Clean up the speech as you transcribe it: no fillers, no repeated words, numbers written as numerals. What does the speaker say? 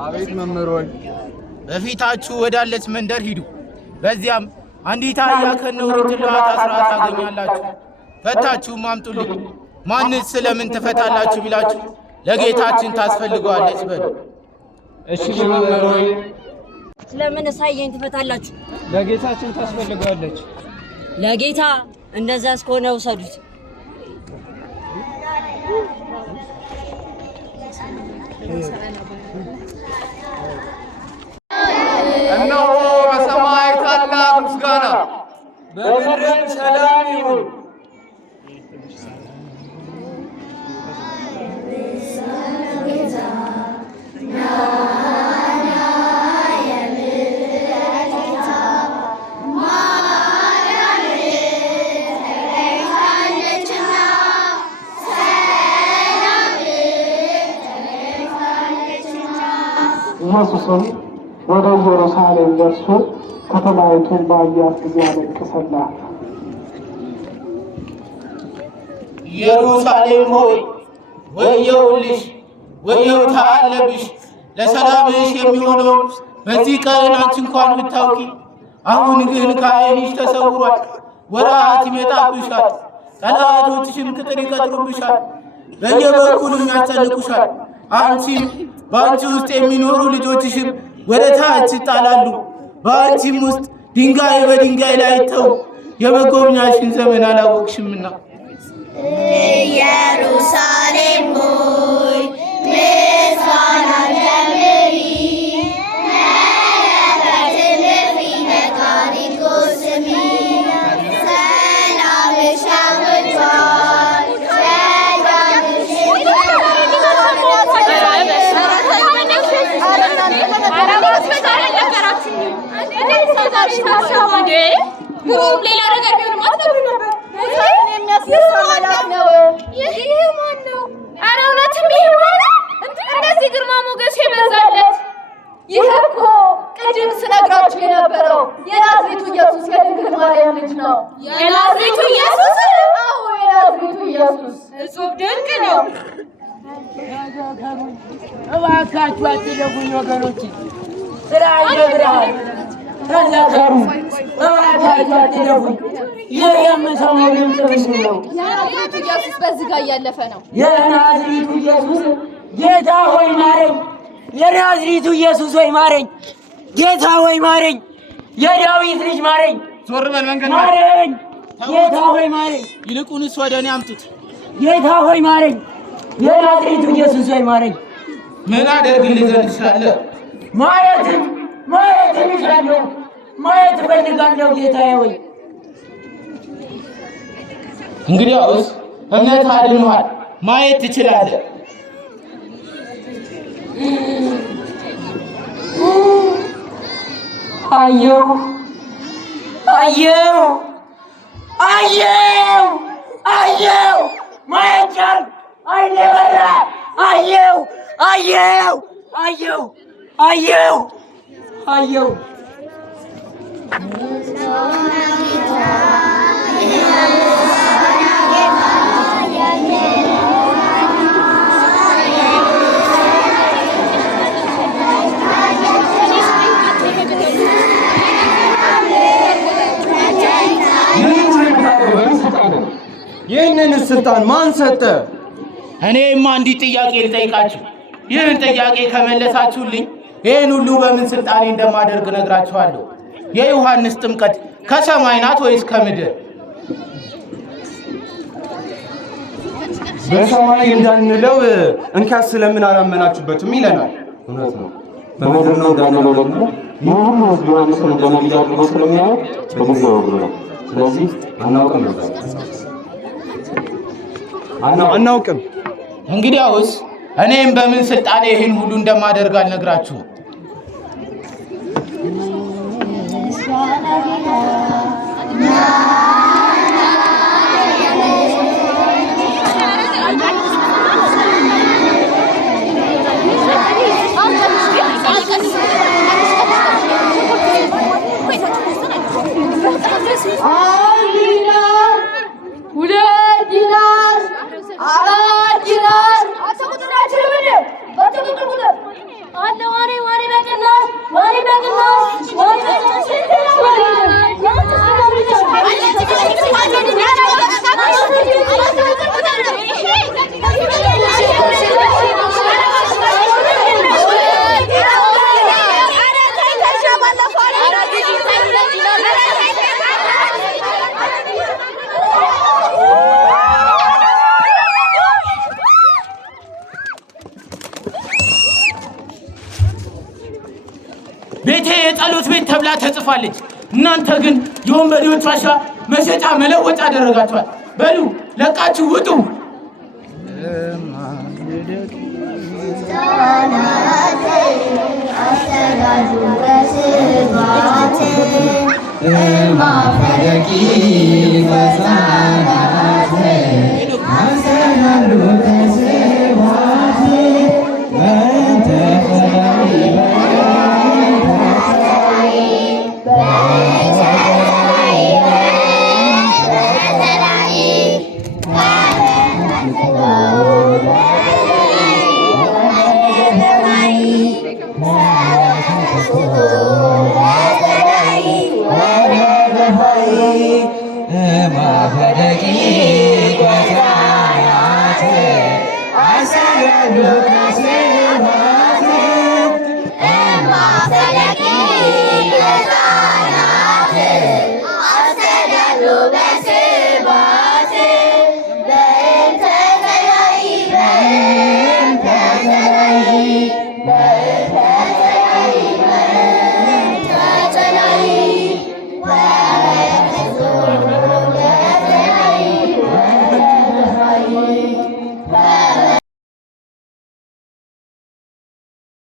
አቤት መምህሮን። በፊታችሁ ወዳለች መንደር ሂዱ። በዚያም አንዲት አህያ ከነውርጅላዋ ታስራ ታገኛላችሁ። ፈታችሁም አምጡልኝ። ማንስ ስለምን ትፈታላችሁ ቢላችሁ ለጌታችን ታስፈልገዋለች በሉ። እሺ መምህሮን። ስለምን ሳይየኝ ትፈታላችሁ? ለጌታችን ታስፈልገዋለች። ለጌታ እንደዛ እስከሆነ ውሰዱት። እነሆ በሰማይ ታላቅ ምስጋና በምድርም ሰላም ይሁን። ኢየሱስም ወደ ኢየሩሳሌም ደርሶ ከተማይቱን ባያት ጊዜ አለቀሰላት። ኢየሩሳሌም ሆይ ወየውልሽ፣ ወየውታ አለብሽ። ለሰላምሽ የሚሆነው በዚህ ቀን አንቺ እንኳን ብታውቂ፣ አሁን ግን ከዓይንሽ ተሰውሯል። ወራት ይመጣብሻል፣ ጠላቶችሽም ቅጥር ይቀጥሩብሻል፣ በየበኩልም ያስጨንቁሻል። አንቺም በአንቺ ውስጥ የሚኖሩ ልጆችሽም ወደ ታች ይጣላሉ። በአንቺም ውስጥ ድንጋይ በድንጋይ ላይ ተው፣ የመጎብኛሽን ዘመን አላወቅሽምና። ኢየሩሳሌም ሆይ ምስጋና ጀምሪ፣ መለከትን ንፊ፣ ነጋሪት ጎስሚ። ሰላምሽ አምጥቷል፣ ግሩም ሌላ ነገር ቢሆንም አትነግሩ ነበር። ይህ ማን ነው? ኧረ እውነትም ይህ ማን? እንደዚህ ግርማ ሞገስ የበዛለት ይህ እኮ ቅድም ስነግራችሁ የነበረው የናዝሬቱ ኢየሱስ የድንግል ማርያም ልጅ ነው። የናዝሬቱ ኢየሱስ? አዎ የናዝሬቱ ኢየሱስ። እጹብ ድንቅ ነው። እባካችሁ አትለፉኝ ወገኖች፣ ስራ ይነግራል። ተዘከሩ፣ እባካችሁ አትለፉኝ። ይህ የምሰማው ድምፅ ምንድን ነው? የናዝሬቱ ኢየሱስ በዚህ ጋር እያለፈ ነው። የናዝሬቱ ኢየሱስ ጌታ ሆይ ማረኝ! የናዝሬቱ ኢየሱስ ሆይ ማረኝ! ጌታ ሆይ ማረኝ! የዳዊት ልጅ ማረኝ! ዞር በል መንገድ ማረኝ! ጌታ ሆይ ማረኝ! ይልቁንስ ወደ እኔ አምጡት። ጌታ ሆይ ማረኝ! የናዝሬቱ ኢየሱስ ሆይ ማረኝ! ምን አደርግልህ ዘንድ ትሻለህ? ማየት እሻለሁ፣ ማየት እፈልጋለሁ ጌታዬ ሆይ። እንግዲያውስ እምነት አድኖሃል፣ ማየት ትችላለህ። አየሁ አየሁ አየሁ አየሁ፣ ማየት ቻልኩ፣ አይኔ በራ። አየሁ አየሁ አየሁ አየሁ አየሁ። ይህንን ስልጣን ማን ሰጠ? እኔማ እንዲህ ጥያቄ ልጠይቃችሁ። ይህን ጥያቄ ከመለሳችሁልኝ ይህን ሁሉ በምን ስልጣኔ እንደማደርግ ነግራችኋለሁ። የዮሐንስ ጥምቀት ከሰማይ ናት ወይስ ከምድር? በሰማይ እንዳንለው እንኪያስ ስለምን አላመናችሁበትም ይለናል። እውነት ነው። በምድር ነው እንዳንለው ደግሞ ይህ ሁሉ ሕዝብ ዮሐንስን እንደነቢይ አድርጎ ስለሚያዩት በጊዜው ነው። ስለዚህ አናውቅም ነበር። አናውቅም። እንግዲያውስ እኔም በምን ስልጣኔ ይህን ሁሉ እንደማደርግ አልነግራችሁም። አለ ቤቴ የጸሎት ቤት ተብላ ተጽፋለች። እናንተ ግን የወንበዴዎች ዋሻ መሸጫ መለወጫ አደረጋችኋል። በሉ ለቃችሁ ውጡ። Oh